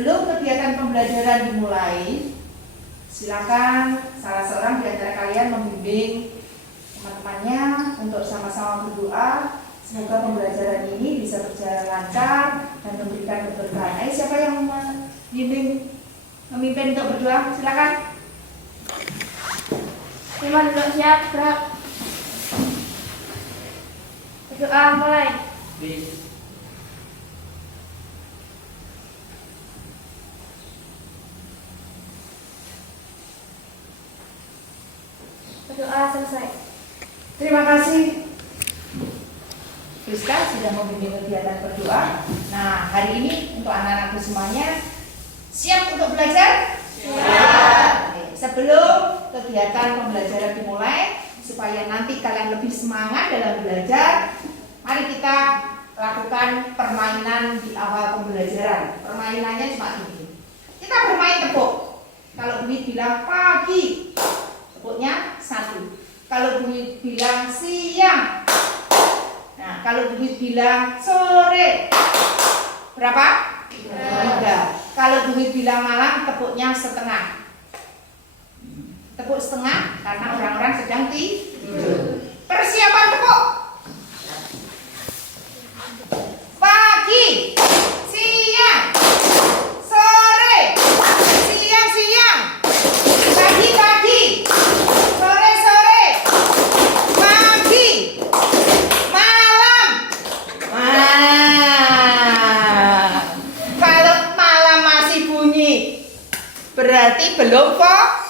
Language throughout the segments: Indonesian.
Sebelum kegiatan pembelajaran dimulai, silakan salah seorang di antara kalian membimbing teman-temannya untuk sama-sama berdoa. Semoga pembelajaran ini bisa berjalan lancar dan memberikan keberkahan. Ayo, siapa yang memimpin untuk berdoa? Silakan. Teman duduk siap, gerak. Berdoa mulai. Berdoa selesai. Terima kasih Rizka sudah membimbing kegiatan berdoa. Nah, hari ini untuk anak-anakku semuanya siap untuk belajar? Siap. Oke, sebelum kegiatan pembelajaran dimulai, supaya nanti kalian lebih semangat dalam belajar, mari kita lakukan permainan di awal pembelajaran. Permainannya cuma ini. Kita bermain tepuk. Kalau Bumi bilang pagi, tepuknya 1. Kalau Bumi bilang siang, nah kalau Bumi bilang sore, berapa? 3. Kalau Bumi bilang malam, tepuknya setengah. Tepuk setengah karena orang-orang sedang tidur. Persiapan tepuk. Pagi, siang, sore, siang-siang, pagi-pagi, sore-sore, pagi, malam. Kalau malam masih bunyi, berarti belum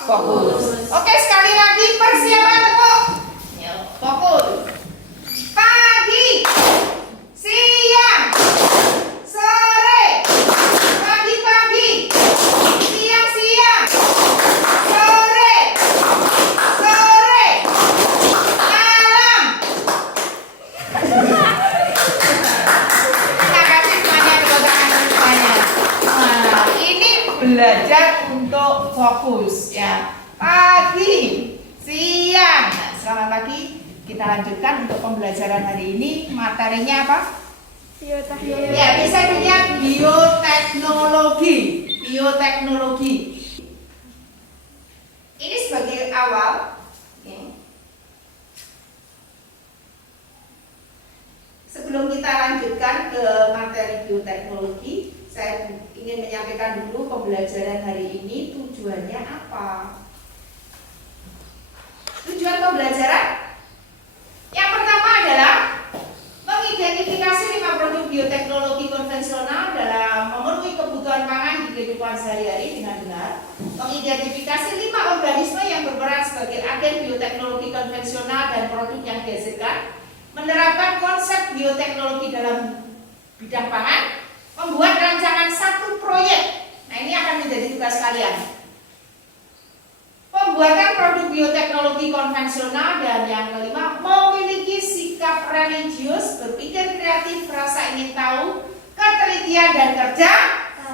fokus. Oke, sekali lagi persiapan tepuk. Fokus. Pagi, siang, sore, pagi-pagi, siang-siang, sore, malam. Terima kasih semuanya, tepuk tangan semuanya. Nah, ini belajar untuk fokus ya. Pagi, siang. Nah, selamat pagi. Kita lanjutkan untuk pembelajaran hari ini. Materinya apa? Bioteknologi. Ya, bisa dilihat bioteknologi. Bioteknologi. Ini sebagai awal. Ya. Sebelum kita lanjutkan ke materi bioteknologi, saya ingin menyampaikan dulu pembelajaran hari ini tujuannya apa. Tujuan pembelajaran yang pertama adalah mengidentifikasi 5 produk bioteknologi konvensional dalam memenuhi kebutuhan pangan di kehidupan sehari-hari dengan benar. Mengidentifikasi 5 organisme yang berperan sebagai agen bioteknologi konvensional dan produk yang dihasilkan. Menerapkan konsep bioteknologi dalam bidang pangan. Membuat rancangan 1 proyek. Nah, ini akan menjadi tugas kalian. Pembuatan produk bioteknologi konvensional, dan yang kelima, memiliki sikap religius, berpikir kreatif, rasa ingin tahu, ketelitian dan kerja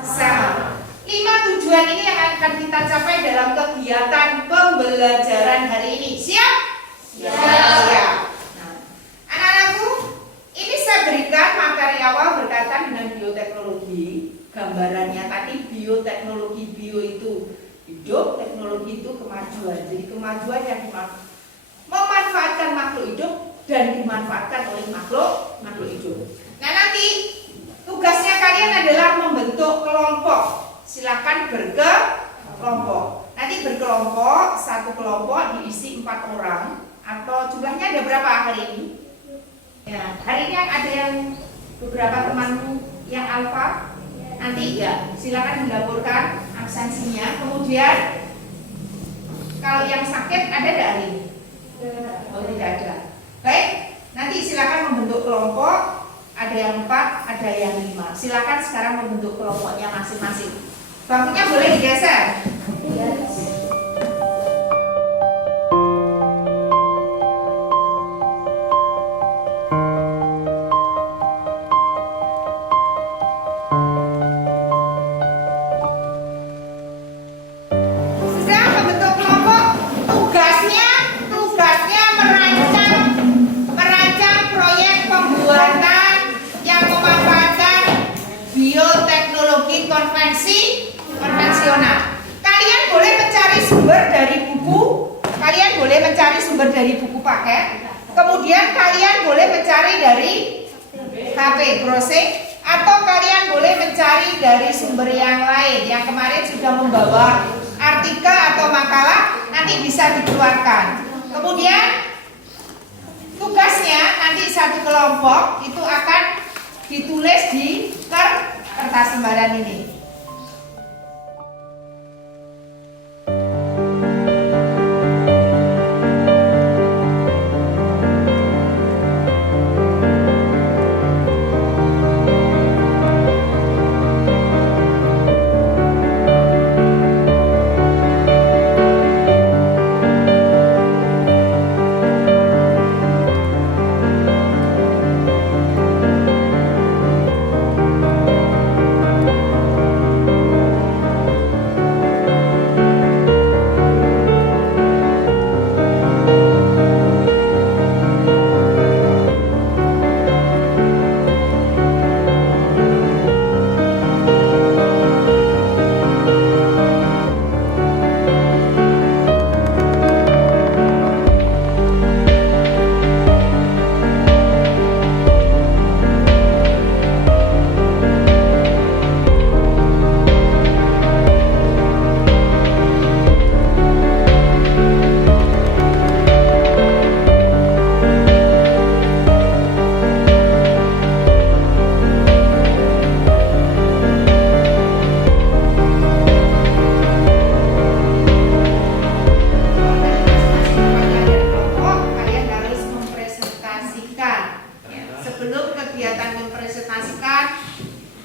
sama. 5 tujuan ini yang akan kita capai dalam kegiatan pembelajaran hari ini. Siap? Siap. Nah, anak-anakku, ini saya berikan materi awal berkaitan dengan bioteknologi. Gambarannya tadi bioteknologi, bio itu hidup, teknologi itu kemajuan. Jadi kemajuan yang memanfaatkan makhluk hidup dan dimanfaatkan oleh makhluk hidup. Nah, nanti tugasnya kalian adalah membentuk kelompok. Silakan berkelompok. Nanti berkelompok, 1 kelompok diisi 4 orang, atau jumlahnya ada berapa hari ini? Ya, hari ini ada yang beberapa temanmu yang alfa. Nanti ya, silakan dilaporkan absensinya. Kemudian kalau yang sakit ada tidak hari ini? Oh, tidak ada. Baik, nanti silakan membentuk kelompok. Ada yang 4, ada yang 5. Silakan sekarang membentuk kelompoknya masing-masing. Bangkunya boleh digeser. Bioteknologi konvensional. Kalian boleh mencari sumber dari buku. Kalian boleh mencari sumber dari buku paket. Kemudian kalian boleh mencari dari HP browsing, atau kalian boleh mencari dari sumber yang lain yang kemarin sudah membawa artikel atau makalah, nanti bisa dikeluarkan. Kemudian tugasnya nanti satu kelompok itu akan ditulis di kertas lembaran ini.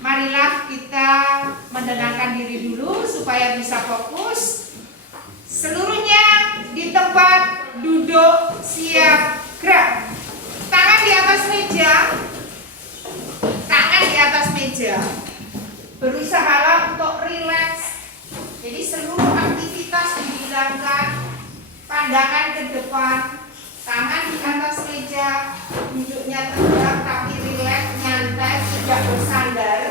Marilah kita menenangkan diri dulu supaya bisa fokus. Seluruhnya di tempat duduk siap gerak. Tangan di atas meja. Tangan di atas meja. Berusahalah untuk rileks. Jadi seluruh aktivitas dihilangkan. Pandangan ke depan. Tangan di atas meja. Duduknya tegak tapi rileks, nyantai, tidak bersandar.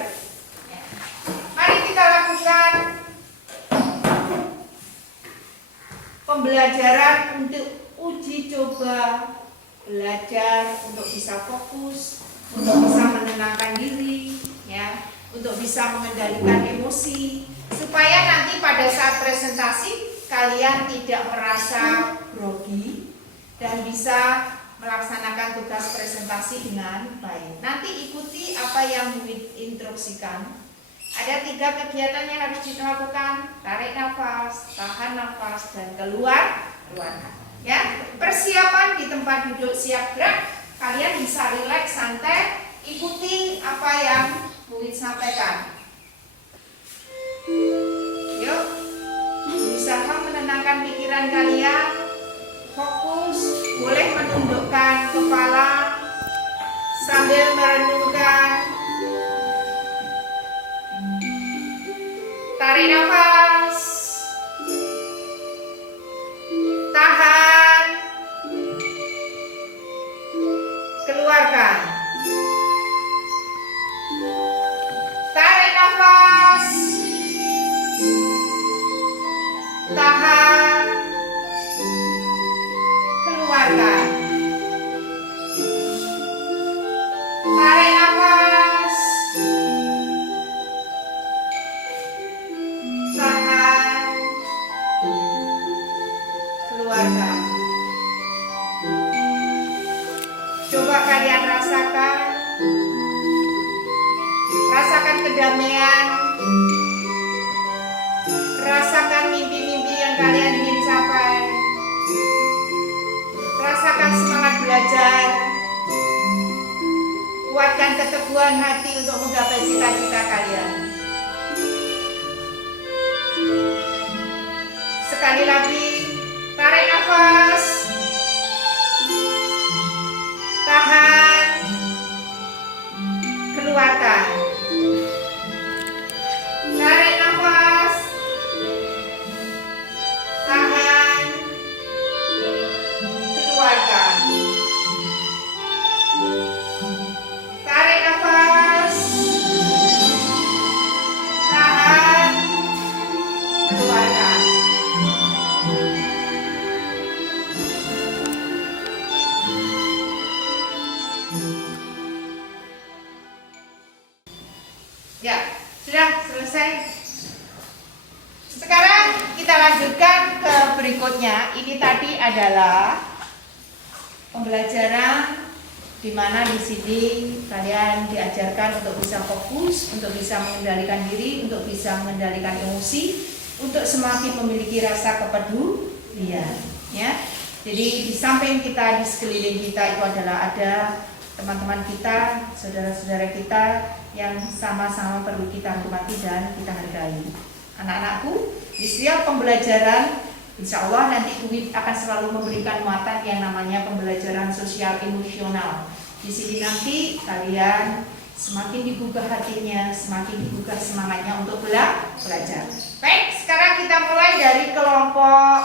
Mari kita lakukan pembelajaran untuk uji coba, belajar untuk bisa fokus, untuk bisa menenangkan diri, ya, untuk bisa mengendalikan emosi, supaya nanti pada saat presentasi kalian tidak merasa grogi dan bisa melaksanakan tugas presentasi dengan baik. Nanti ikuti apa yang diinstruksikan. Ada 3 kegiatan yang harus dilakukan: tarik nafas, tahan nafas, dan keluarkan. Ya, persiapan di tempat duduk siap gerak. Kalian bisa rileks, santai, ikuti apa yang Murid sampaikan. Yuk, berusaha menenangkan pikiran kalian. Fokus, boleh menundukkan kepala sambil merenungkan. Tarik nafas, tahan, keluarkan. Tarik nafas, tahan, keluarkan. Tarik nafas, tahan, keluarkan. Coba kalian rasakan kedamaian, rasakan mimpi-mimpi yang kalian ingin capai, rasakan semangat belajar, kuatkan keteguhan hati untuk menggapai cita-cita kalian. Sekali lagi, tarik nafas, tahan, keluarkan. Tarik nafas, tahan, keluarkan. Tarik nafas, Sudah selesai. Sekarang kita lanjutkan ke berikutnya. Ini tadi adalah pembelajaran di mana di sini kalian diajarkan untuk bisa fokus, untuk bisa mengendalikan diri, untuk bisa mengendalikan emosi, untuk semakin memiliki rasa kepedulian. Ya. Jadi di samping kita, di sekeliling kita itu adalah ada teman-teman kita, saudara-saudara kita yang sama-sama perlu kita hormati dan kita hargai. Anak-anakku, di setiap pembelajaran, insya Allah nanti UIT akan selalu memberikan muatan yang namanya pembelajaran sosial emosional. Di sini nanti kalian semakin digugah hatinya, semakin digugah semangatnya untuk belajar. Baik, sekarang kita mulai dari kelompok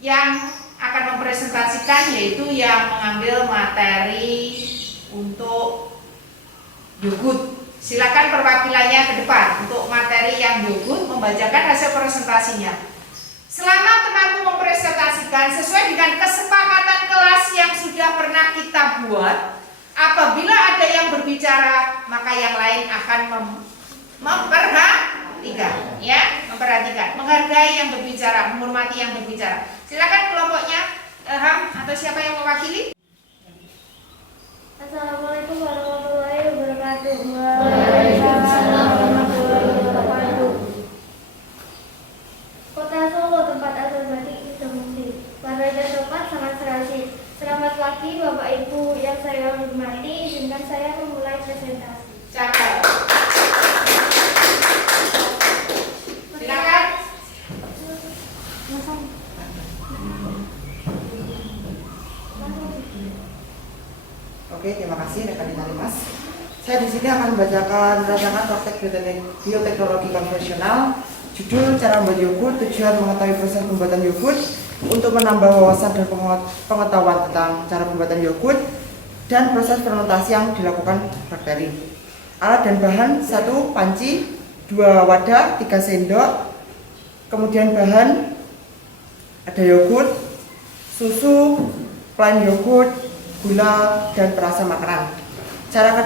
yang akan mempresentasikan, yaitu yang mengambil materi untuk Yogut. Silakan perwakilannya ke depan untuk materi yang Yogut membacakan hasil presentasinya. Selama temanku mempresentasikan sesuai dengan kesepakatan kelas yang sudah pernah kita buat, apabila ada yang berbicara, maka yang lain akan memperhatikan, ya, memperhatikan, menghargai yang berbicara, menghormati yang berbicara. Silakan kelompoknya, Ilham atau siapa yang mewakili? Assalamualaikum warahmatullahi wabarakatuh. Waalaikumsalam warahmatullahi wabarakatuh. Kota Solo, tempat asal batik Islam Muslim. Warga tempat sangat serasi. Selamat pagi Bapak Ibu yang saya hormati. Izinkan saya memulai presentasi. Cakap. Silakan. Oke, terima kasih rekan Mas. Saya di sini akan membacakan rancangan praktek bioteknologi konvensional. Judul cara membuat yogurt, tujuan mengetahui proses pembuatan yogurt untuk menambah wawasan dan pengetahuan tentang cara pembuatan yogurt dan proses fermentasi yang dilakukan bakteri. Alat dan bahan: 1 panci, 2 wadah, 3 sendok. Kemudian bahan ada yogurt, susu, plain yogurt, gula, dan perasa makanan. Cara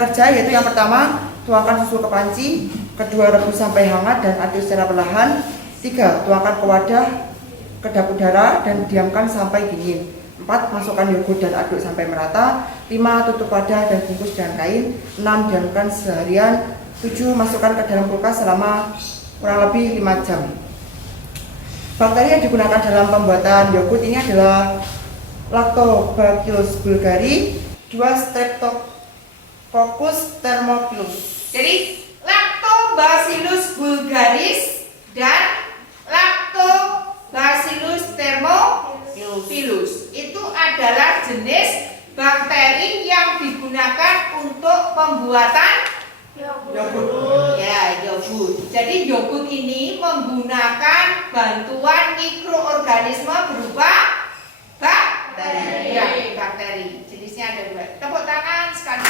kerja yaitu yang pertama, tuangkan susu ke panci, kedua rebus sampai hangat dan aduk secara perlahan, 3 tuangkan ke wadah kedap udara dan diamkan sampai dingin, 4 masukkan yogurt dan aduk sampai merata, 5 tutup wadah dan bungkus dengan kain, 6 diamkan seharian, 7 masukkan ke dalam kulkas selama kurang lebih 5 jam. Bakteri yang digunakan dalam pembuatan yogurt ini adalah Lactobacillus bulgari, 2 Streptococcus thermophilus. Jadi Lactobacillus bulgaris dan Lactobacillus thermophilus itu adalah jenis bakteri yang digunakan untuk pembuatan Yogurt. Ya, yogurt. Jadi yogurt ini menggunakan bantuan mikroorganisme berupa bakteri. Ya, bakteri. Jenisnya ada 2. Tepuk tangan sekali.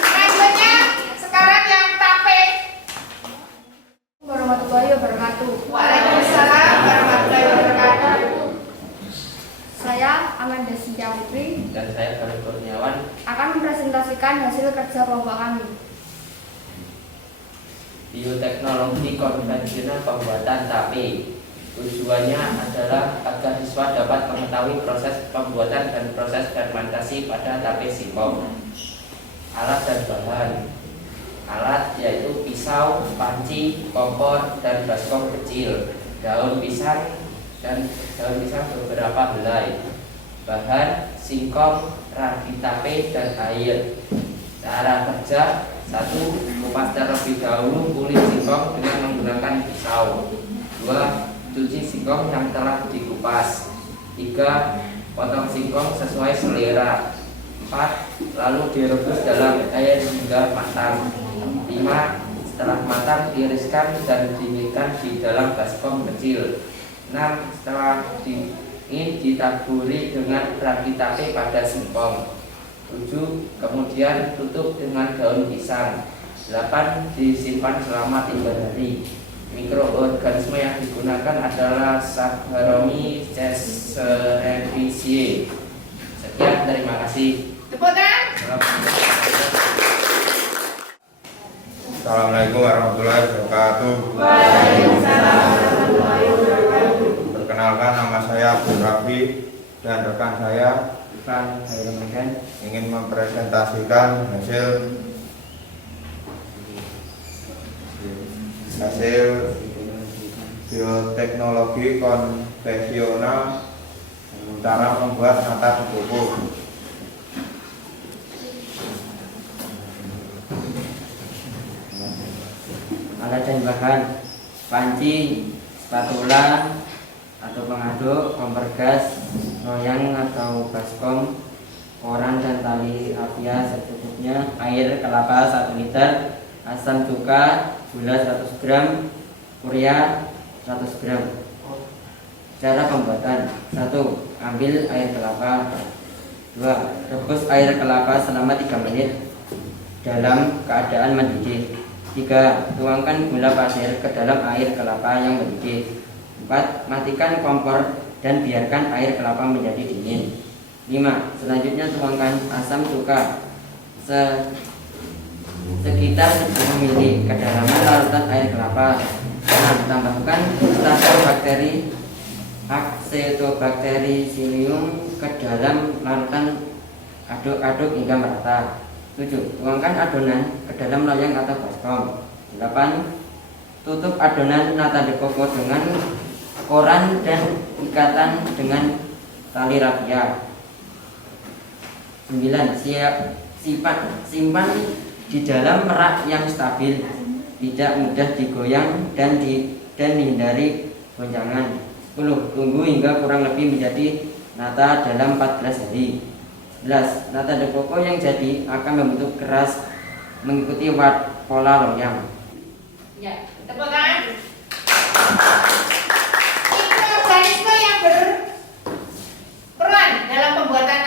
Selanjutnya sekarang yang tape. Warahmatullahi wabarakatuh. Waalaikumsalam warahmatullahi wabarakatuh. Saya Amanda Sintia Putri Dan saya Khalid Kurniawan. akan mempresentasikan hasil kerja kelompok kami. Bioteknologi konvensional pembuatan tape. Tujuannya adalah agar siswa dapat mengetahui proses pembuatan dan proses fermentasi pada tape singkong. Alat dan bahan. Alat yaitu pisau, panci, kompor, dan baskom kecil, daun pisang beberapa helai. Bahan: singkong, ragi tape, dan air. Cara kerja: 1. Kupas terlebih dahulu kulit singkong dengan menggunakan pisau. 2. Cuci singkong yang telah dikupas. 3. Potong singkong sesuai selera. 4. Lalu direbus dalam air hingga matang. 5. Setelah matang tiriskan dan dinginkan di dalam baskom kecil. 6. Setelah dingin ditaburi dengan ragi tape pada singkong. 7. Kemudian tutup dengan daun pisang. 8. Disimpan selama 3 hari. Mikroorganisme yang digunakan adalah Saccharomyces cerevisiae. Sekian, terima kasih. Tepuk tangan. Assalamualaikum warahmatullahi wabarakatuh. Perkenalkan, nama saya Abdul Rafi dan rekan saya ingin mempresentasikan hasil bioteknologi konvensional cara membuat nata de coco. Alat dan bahan: panci, spatula atau pengaduk, kompor gas, loyang atau baskom, koran dan tali rafia secukupnya, air kelapa 1 liter, asam cuka, gula 100 gram, urea 100 gram. Cara pembuatan: 1. Ambil air kelapa. 2. Rebus air kelapa selama 3 menit dalam keadaan mendidih. 3. Tuangkan gula pasir ke dalam air kelapa yang mendidih. 4. Matikan kompor dan biarkan air kelapa menjadi dingin. 5. Selanjutnya tuangkan asam cuka sekitar 10 ml ke dalam larutan air kelapa. 6. Tambahkan starter bakteri Acetobactericillium ke dalam larutan, aduk-aduk hingga merata. 7. Tuangkan adonan ke dalam loyang atau baskom. 8. Tutup adonan nata de coco dengan koran dan ikatan dengan tali rafia. 9. Simpan di dalam rak yang stabil, tidak mudah digoyang dan dihindari goncangan. 10. Tunggu hingga kurang lebih menjadi nata dalam 14 hari. 11. Nata de coco yang jadi akan membentuk keras mengikuti pola loyang. Ya, tepuk tangan. Mikroorganisme yang berperan dalam pembuatan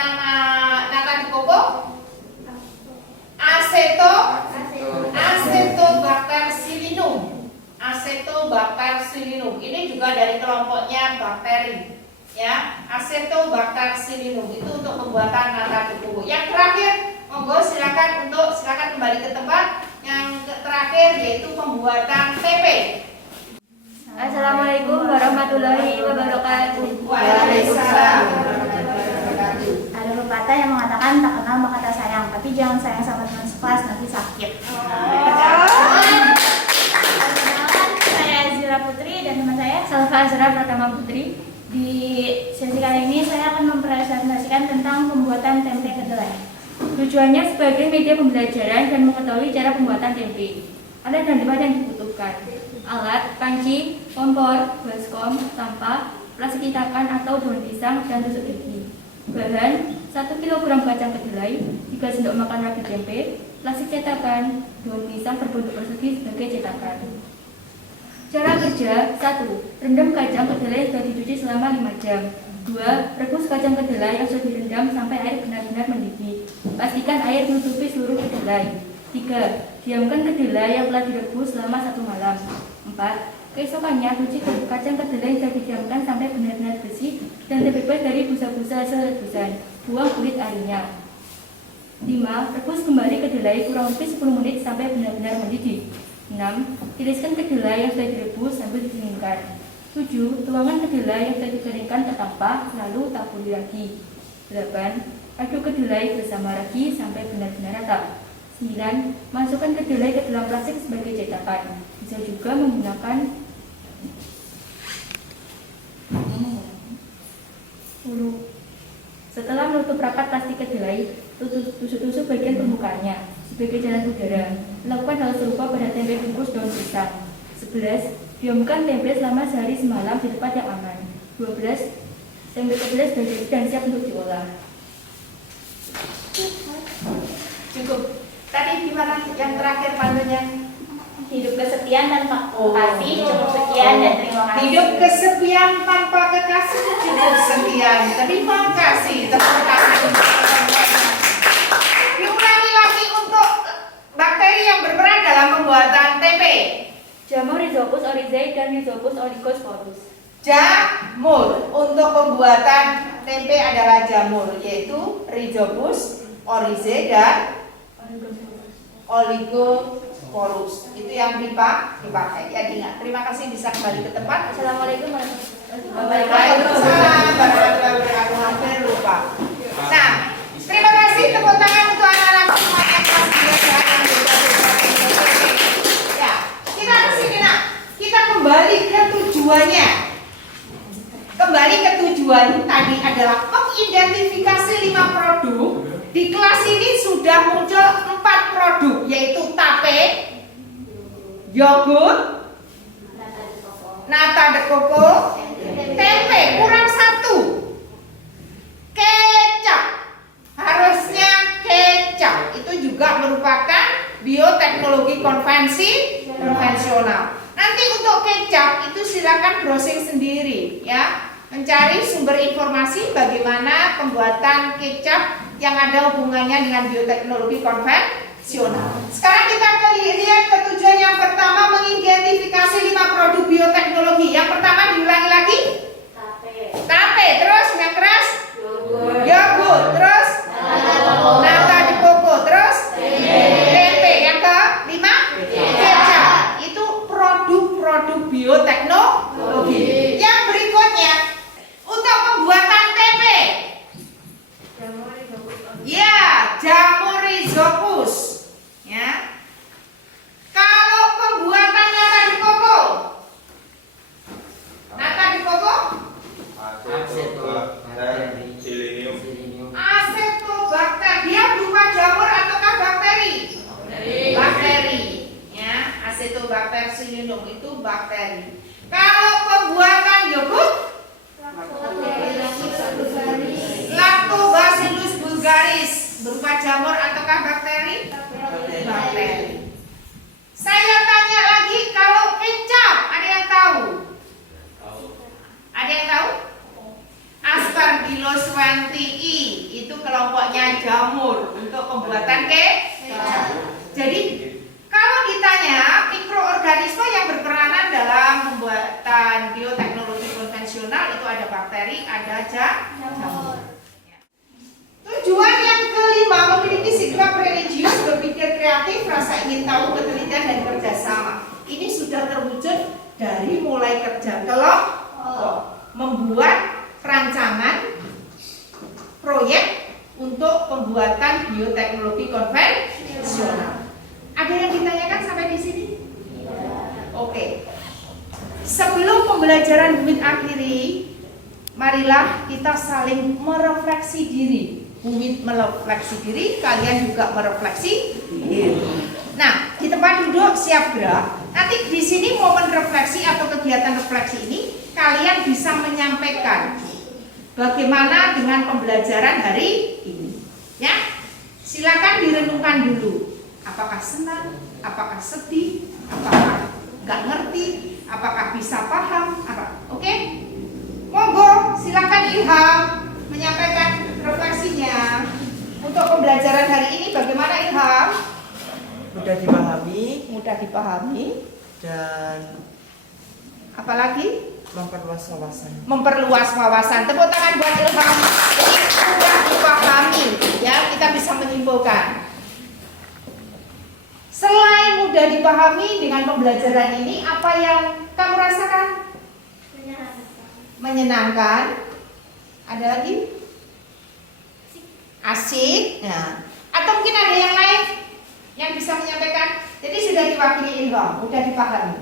nata de coco: Acetobactericillium. Ini juga dari kelompoknya bakteri, ya. Acetobactericillium itu untuk pembuatan nata de coco. Yang terakhir, monggo silakan kembali ke tempat. Yang terakhir yaitu pembuatan tempe. Assalamualaikum warahmatullahi wabarakatuh. Waalaikumsalam. Ada pepatah yang mengatakan tak kenal maka tak sayang, tapi jangan sayang sama teman sekelas, nanti sakit. Saya Azira Putri dan teman saya Salva Azra Pratama Putri. Di sesi kali ini saya akan mempresentasikan tentang pembuatan tempe kedelai. Tujuannya sebagai media pembelajaran dan mengetahui cara pembuatan tempe. Alat dan bahan yang dibutuhkan: alat, panci, kompor, baskom, sampah, plastik itakan atau daun pisang, dan tusuk gigi. Bahan: 1 kg kacang kedelai, 3 sendok makan ragi tempe, plastik cetakan, daun pisang berbentuk persegi sebagai cetakan. Cara kerja: 1. Rendam kacang kedelai yang sudah dicuci selama 5 jam. 2. Rebus kacang kedelai yang sudah direndam sampai air benar-benar mendidih. Pastikan air menutupi seluruh kedelai. 3. Diamkan kedelai yang telah direbus selama 1 malam. 4. Keesokannya cuci kacang kedelai yang sudah didiamkan sampai benar-benar bersih dan terbebas dari busa-busa hasil rebusan. Buang kulit arinya. 5. Rebus kembali kedelai kurang lebih 10 menit sampai benar-benar mendidih. 6. Tiriskan kedelai yang sudah direbus sambil didinginkan. 7. Tuangkan kedelai yang sudah dikeringkan ke tampah, lalu taburi ragi. 8. Aduk kedelai bersama ragi sampai benar-benar rata. 9. Masukkan kedelai ke dalam plastik sebagai cetakan. Bisa juga menggunakan 10. Setelah menutup rapat plastik kedelai, tusuk-tusuk bagian permukaannya sebagai jalan udara. Lakukan hal serupa pada tempe bungkus daun pisang. 11. Diamkan tempe selama sehari semalam di tempat yang aman. 12. Tempe kedelai sudah jadi dan siap untuk diolah. Cukup. Tadi gimana yang terakhir panduannya? Hidup kesepian tanpa kasih, cukup sekian dan terima kasih. Hidup kesepian tanpa kekasih, cukup sekian. Terima kasih. Tepuk tangan. Diulangi lagi untuk bakteri yang berperan dalam pembuatan tempe. Jamur Rhizopus oryzae dan Rhizopus oligosporus. Jamur untuk pembuatan tempe adalah jamur, yaitu Rhizopus oryzae dan oligosporus. polus. Itu yang dipakai. Ya, diingat. Terima kasih, bisa kembali ke tempat. Assalamualaikum warahmatullahi Waalaikumsalam warahmatullahi wabarakatuh. Hampir lupa. Nah, terima kasih, tepuk tangan untuk anak-anak semua yang kelas 2 yang ya, kita kesini nak. Kita kembali ke tujuannya. Kembali ke tujuan tadi adalah mengidentifikasi 5 produk. Di kelas ini sudah muncul 4 produk, yaitu tape, yogurt, nata de coco, tempe, kurang 1. Kecap. Harusnya kecap. Itu juga merupakan bioteknologi konvensional. Nanti untuk kecap itu silakan browsing sendiri ya. Mencari sumber informasi bagaimana pembuatan kecap yang ada hubungannya dengan bioteknologi konvensional. Sekarang kita lihat ke tujuan yang pertama, mengidentifikasi 5 produk bioteknologi. Yang pertama diulangi lagi. Tape, terus yang keras yogurt, terus nata de coco, terus tempe. Yang ke-5 kecap. Itu produk-produk bioteknologi. Yang berikutnya untuk pembuatan tempe. Ya, jamur rhizopus. Ya. Kalau pembuatan nata de coco. Nata de coco? Acetobacter. Dia berupa jamur ataukah bakteri? Bakteri. Ya, Acetobacter silindum itu bakteri. Kalau pembuatan yogurt? Lactobacillus bulgaris, berupa jamur ataukah bakteri? Bakteri. Saya tanya lagi, kalau kecap, ada yang tahu? Ada yang tahu? Aspergillus swentii, itu kelompoknya jamur untuk pembuatan kecap. Jadi kalau ditanya mikroorganisme yang berperanan dalam pembuatan bioteknologi konvensional, itu ada bakteri, ada jamur. Tujuan yang kelima, memiliki sikap religius, berpikir kreatif, rasa ingin tahu, ketelitian dan kerjasama. Ini sudah terwujud dari mulai kerja kelompok, membuat rancangan proyek untuk pembuatan bioteknologi konvensional. Ada yang ditanyakan sampai di sini? Oke. Sebelum pembelajaran Bumit akhiri, marilah kita saling merefleksi diri. Bumit merefleksi diri, kalian juga merefleksi diri. Nah, di tempat duduk siap gerak. Nanti di sini momen refleksi atau kegiatan refleksi ini kalian bisa menyampaikan bagaimana dengan pembelajaran hari ini. Ya, silakan direnungkan dulu. Apakah senang? Apakah sedih? Apakah nggak ngerti? Apakah bisa paham? Oke? Monggo, silakan Ilham menyampaikan refleksinya. Untuk pembelajaran hari ini bagaimana Ilham? Mudah dipahami. Mudah dipahami. Dan apalagi? memperluas wawasan. Memperluas wawasan. Tepuk tangan buat Ilham. Jadi mudah dipahami, ya, kita bisa menyimpulkan. Selain mudah dipahami dengan pembelajaran ini, apa yang kamu rasakan? Menyenangkan. Ada lagi? Asik. Nah, atau mungkin ada yang lain yang bisa menyampaikan. Jadi sudah diwakili Ilham, mudah dipahami,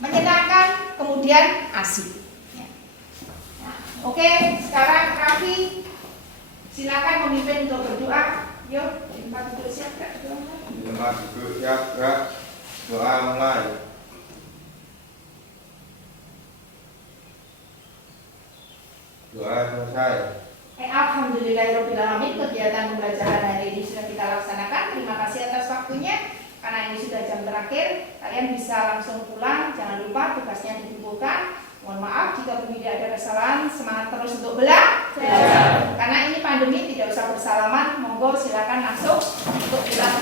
menyenangkan, kemudian asik. Ya. Nah, oke, sekarang Raffi, silakan memimpin untuk berdoa. Yuk, tempat duduk siap, Kak. Tempat duduk siap, Kak. Doa mulai. Doa selesai. Alhamdulillahirrahmanirrahim, kegiatan pembelajaran hari ini sudah kita laksanakan. Terima kasih atas waktunya. Karena ini sudah jam terakhir, kalian bisa langsung pulang. Jangan lupa tugasnya dikumpulkan. Mohon maaf jika tidak ada kesalahan. Semangat terus untuk belajar. Karena ini pandemi, tidak usah bersalaman. Monggo silakan langsung untuk pulang.